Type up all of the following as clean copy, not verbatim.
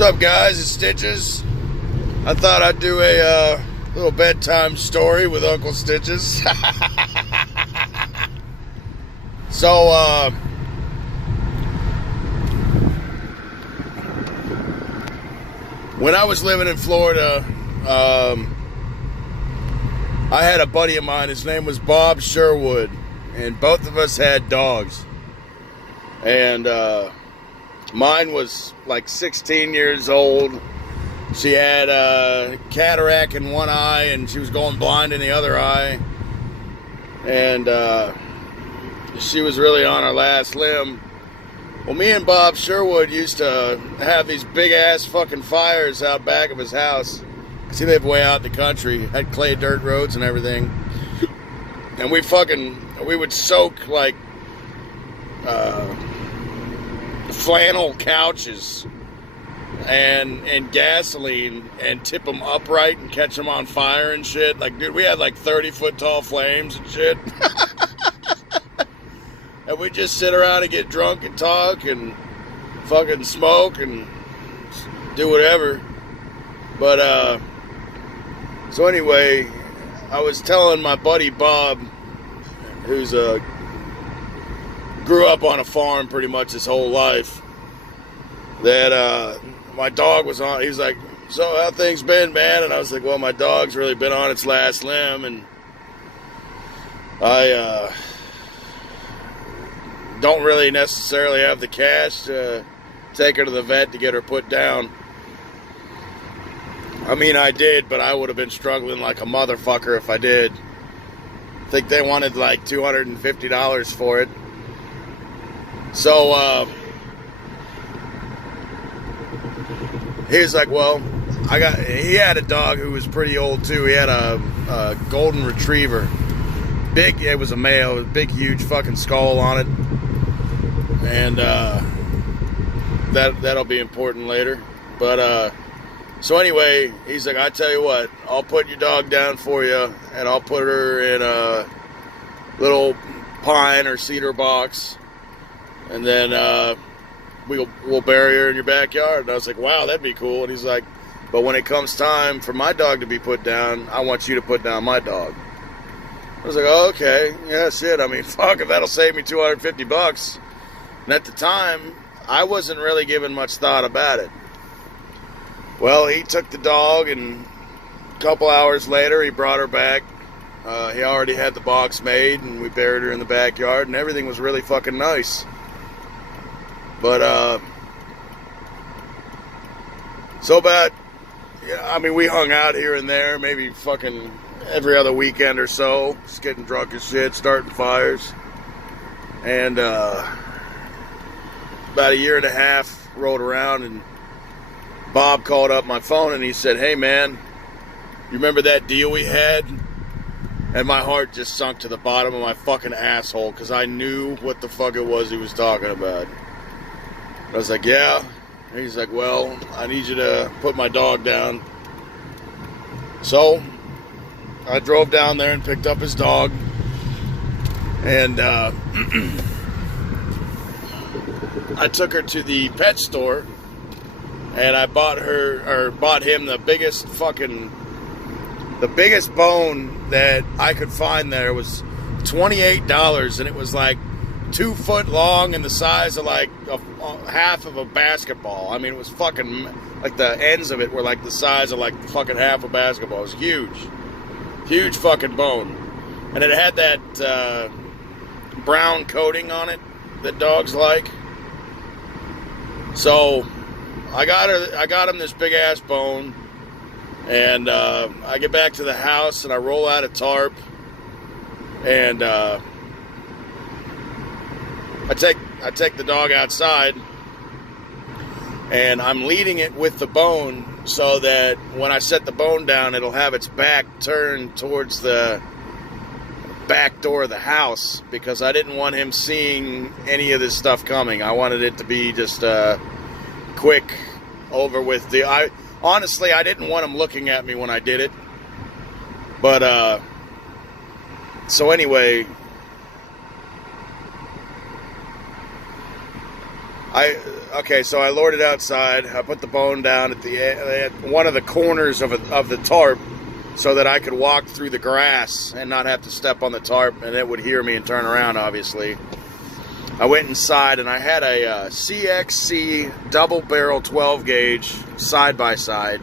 What's up, guys? It's Stitches. I thought I'd do a little bedtime story with Uncle Stitches. So, when I was living in Florida, I had a buddy of mine. His name was Bob Sherwood, and both of us had dogs. And mine was like 16 years old. She had cataract in one eye, and she was going blind in the other eye. And she was really on her last limb. Well, me and Bob Sherwood used to have these big-ass fucking fires out back of his house. Because he lived way out in the country. Had clay dirt roads and everything. And we would soak, like, flannel couches and gasoline and tip them upright and catch them on fire and shit. Like, dude, we had like 30-foot tall flames and shit. And we just sit around and get drunk and talk and fucking smoke and do whatever. But so anyway, I was telling my buddy Bob, who's grew up on a farm pretty much his whole life, that my dog was on. He's like, "So how things been, man?" And I was like, "Well, my dog's really been on its last limb, and I don't really necessarily have the cash to take her to the vet to get her put down." I mean, I did, but I would have been struggling like a motherfucker if I did. I think they wanted like $250 for it. So, he's like, well, he had a dog who was pretty old too. He had a golden retriever. Big, it was a male, with a big, huge fucking skull on it. And, that'll be important later. But, so anyway, he's like, I tell you what, I'll put your dog down for you, and I'll put her in a little pine or cedar box, and then we'll bury her in your backyard. And I was like, wow, that'd be cool. And he's like, but when it comes time for my dog to be put down, I want you to put down my dog. I was like, oh, okay, yeah, shit. I mean, fuck, if that'll save me $250. And at the time, I wasn't really giving much thought about it. Well, he took the dog, and a couple hours later, he brought her back. He already had the box made, and we buried her in the backyard, and everything was really fucking nice. But, so about, I mean, we hung out here and there, maybe fucking every other weekend or so, just getting drunk as shit, starting fires. And, about a year and a half rolled around, and Bob called up my phone and he said, hey man, you remember that deal we had? And my heart just sunk to the bottom of my fucking asshole, because I knew what the fuck it was he was talking about. I was like, yeah. And he's like, well, I need you to put my dog down. So I drove down there and picked up his dog, and I took her to the pet store, and I bought him the biggest bone that I could find there. Was $28, and it was like 2 foot long and the size of like half of a basketball. I mean, it was fucking, like the ends of it were like the size of like fucking half a basketball. It was huge fucking bone, and it had that brown coating on it that dogs like. So I got him this big ass bone, and I get back to the house and I roll out a tarp, and I take the dog outside, and I'm leading it with the bone so that when I set the bone down, it'll have its back turned towards the back door of the house, because I didn't want him seeing any of this stuff coming. I wanted it to be just quick over with. Honestly, I didn't want him looking at me when I did it. But so anyway, Okay, so I lured it outside. I put the bone down at one of the corners of the tarp so that I could walk through the grass and not have to step on the tarp, and it would hear me and turn around, obviously. I went inside, and I had a CXC double barrel 12 gauge side by side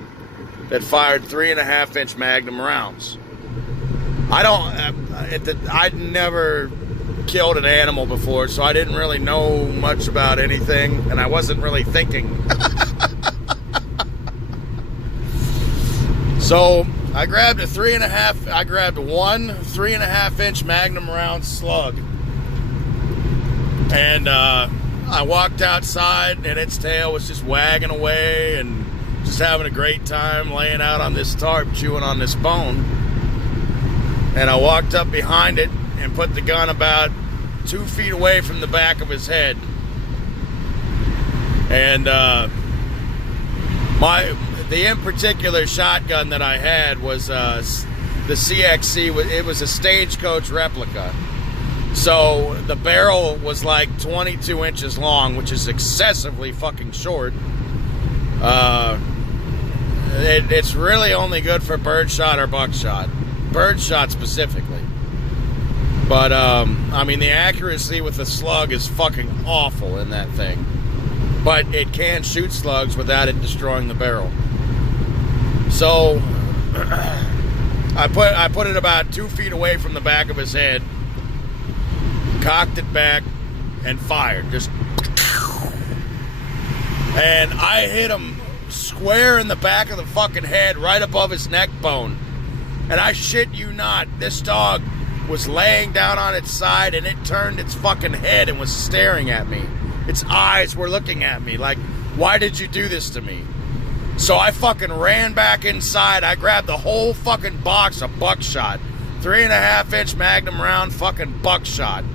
that fired 3.5-inch Magnum rounds. I'd never killed an animal before, so I didn't really know much about anything, and I wasn't really thinking. So I grabbed one 3.5-inch Magnum round slug, and I walked outside, and its tail was just wagging away and just having a great time laying out on this tarp, chewing on this bone. And I walked up behind it and put the gun about 2 feet away from the back of his head. And the in particular shotgun that I had was the CXC. It was a Stagecoach replica. So the barrel was like 22 inches long, which is excessively fucking short. It's really only good for birdshot or buckshot. Birdshot specifically. But, I mean, the accuracy with the slug is fucking awful in that thing. But it can shoot slugs without it destroying the barrel. So, I put it about 2 feet away from the back of his head, cocked it back, and fired. Just... And I hit him square in the back of the fucking head, right above his neck bone. And I shit you not, this dog was laying down on its side, and it turned its fucking head and was staring at me. Its eyes were looking at me like, why did you do this to me? So I fucking ran back inside. I grabbed the whole fucking box of buckshot. 3.5-inch Magnum round fucking buckshot.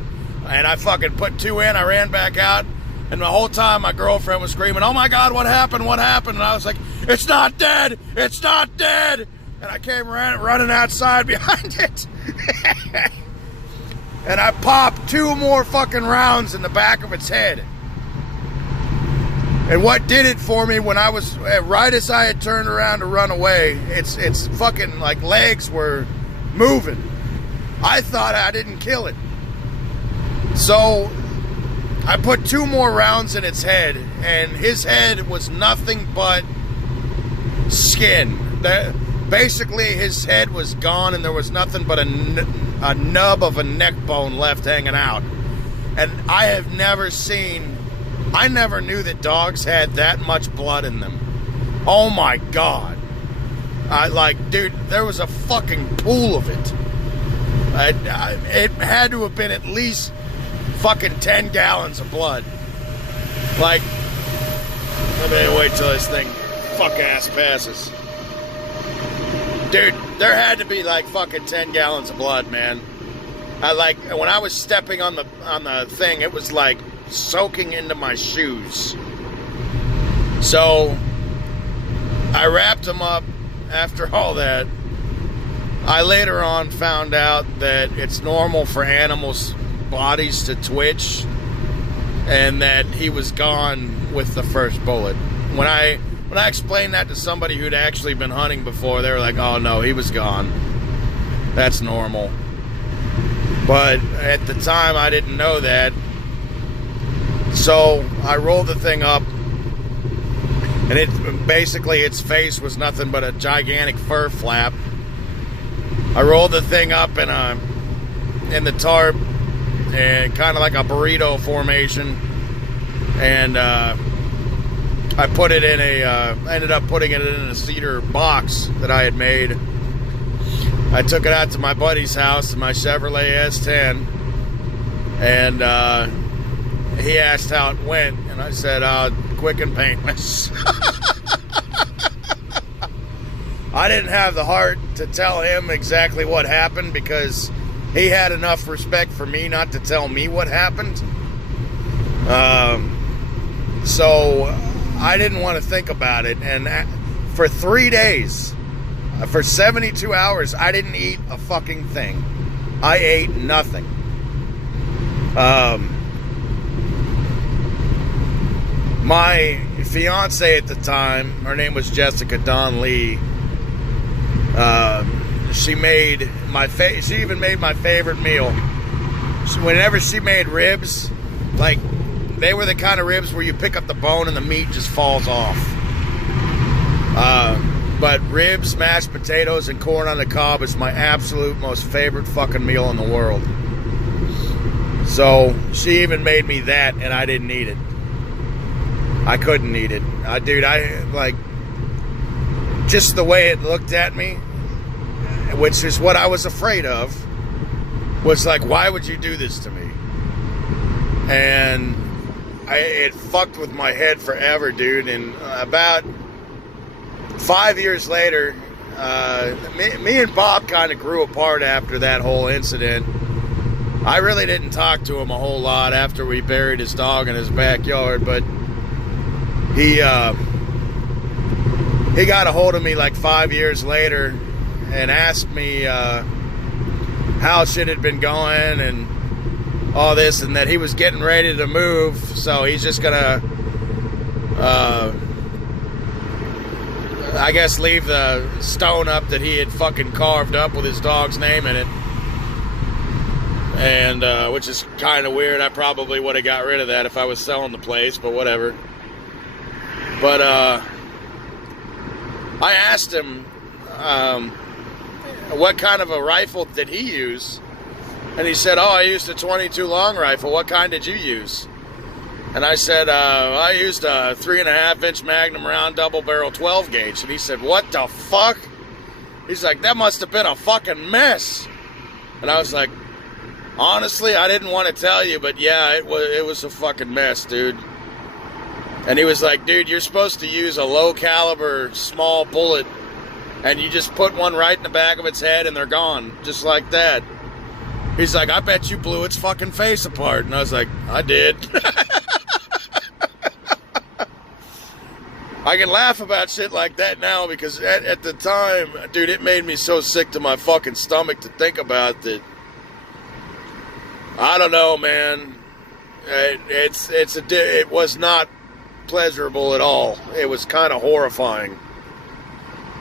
And I fucking put 2 in. I ran back out. And the whole time my girlfriend was screaming, oh my God, what happened? What happened? And I was like, it's not dead. It's not dead. And I came running outside behind it. And I popped 2 more fucking rounds in the back of its head. And what did it for me when I was, right as I had turned around to run away, its fucking like legs were moving. I thought I didn't kill it. So I put 2 more rounds in its head, and his head was nothing but skin. Basically, his head was gone, and there was nothing but a nub of a neck bone left hanging out. And I never knew that dogs had that much blood in them. Oh my God. Dude, there was a fucking pool of it. It had to have been at least fucking 10 gallons of blood. Like, let me wait till this thing fuck-ass passes. Dude, there had to be like fucking 10 gallons of blood, man. When I was stepping on the thing, it was like soaking into my shoes. So I wrapped him up after all that. I later on found out that it's normal for animals' bodies to twitch, and that he was gone with the first bullet. When I explained that to somebody who'd actually been hunting before, they were like, oh no, he was gone. That's normal. But at the time, I didn't know that. So I rolled the thing up, and its face was nothing but a gigantic fur flap. I rolled the thing up in the tarp, and kind of like a burrito formation, and I put it in ended up putting it in a cedar box that I had made. I took it out to my buddy's house in my Chevrolet S10, and he asked how it went, and I said, quick and painless. I didn't have the heart to tell him exactly what happened, because he had enough respect for me not to tell me what happened. So I didn't want to think about it. And for 3 days, for 72 hours, I didn't eat a fucking thing. I ate nothing. My fiance at the time, her name was Jessica Dawn Lee. She made she even made my favorite meal. Whenever she made ribs, like, they were the kind of ribs where you pick up the bone and the meat just falls off. But ribs, mashed potatoes, and corn on the cob is my absolute most favorite fucking meal in the world. So she even made me that, and I didn't eat it. I couldn't eat it. Dude, just the way it looked at me, which is what I was afraid of, was like, why would you do this to me? And it fucked with my head forever, dude. And about 5 years later, me and Bob kind of grew apart after that whole incident. I really didn't talk to him a whole lot after we buried his dog in his backyard, but he got a hold of me like 5 years later and asked me how shit had been going and all this, and that he was getting ready to move, so he's just gonna I guess leave the stone up that he had fucking carved up with his dog's name in it. And which is kind of weird. I probably would have got rid of that if I was selling the place, but whatever. But I asked him what kind of a rifle did he use, and he said, "Oh, I used a 22 long rifle. What kind did you use?" And I said, "I used a 3.5-inch Magnum round double barrel 12 gauge." And he said, "What the fuck?" He's like, "That must have been a fucking mess." And I was like, "Honestly, I didn't want to tell you, but yeah, it was a fucking mess, dude." And he was like, "Dude, you're supposed to use a low caliber small bullet, and you just put one right in the back of its head and they're gone, just like that." He's like, "I bet you blew its fucking face apart." And I was like, "I did." I can laugh about shit like that now, because at the time, dude, it made me so sick to my fucking stomach to think about that. I don't know, man. It was not pleasurable at all. It was kind of horrifying.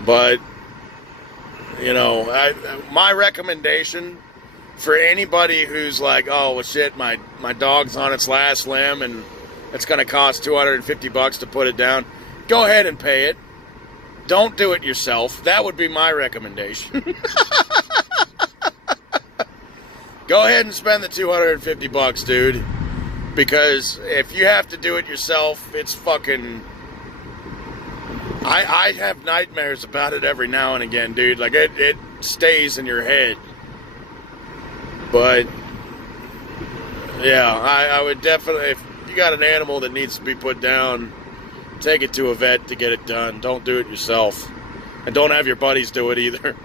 But, you know, my recommendation for anybody who's like, "Oh, well, shit, my dog's on its last limb and it's going to cost $250 to put it down," go ahead and pay it. Don't do it yourself. That would be my recommendation. Go ahead and spend the $250, dude. Because if you have to do it yourself, it's fucking... I have nightmares about it every now and again, dude. Like, it stays in your head. But, yeah, I would definitely... If you got an animal that needs to be put down, take it to a vet to get it done. Don't do it yourself. And don't have your buddies do it either.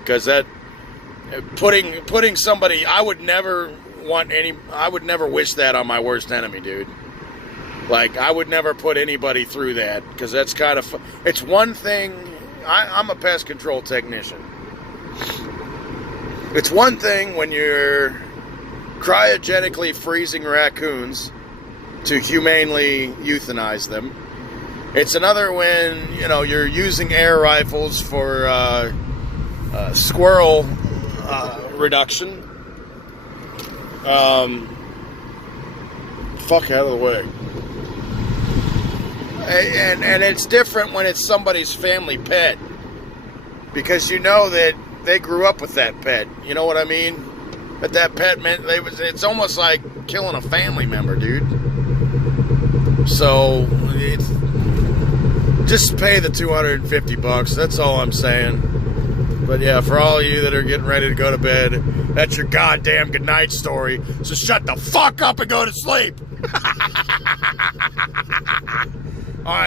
Because that... Putting somebody... I would never wish that on my worst enemy, dude. Like, I would never put anybody through that, because that's kind of... It's one thing... I'm a pest control technician. It's one thing when you're cryogenically freezing raccoons to humanely euthanize them. It's another when, you know, you're using air rifles for squirrel reduction. Fuck out of the way. And it's different when it's somebody's family pet, because you know that they grew up with that pet. You know what I mean? That pet meant it's almost like killing a family member, dude. So it's just pay the $250. That's all I'm saying. But yeah, for all of you that are getting ready to go to bed, that's your goddamn goodnight story. So shut the fuck up and go to sleep.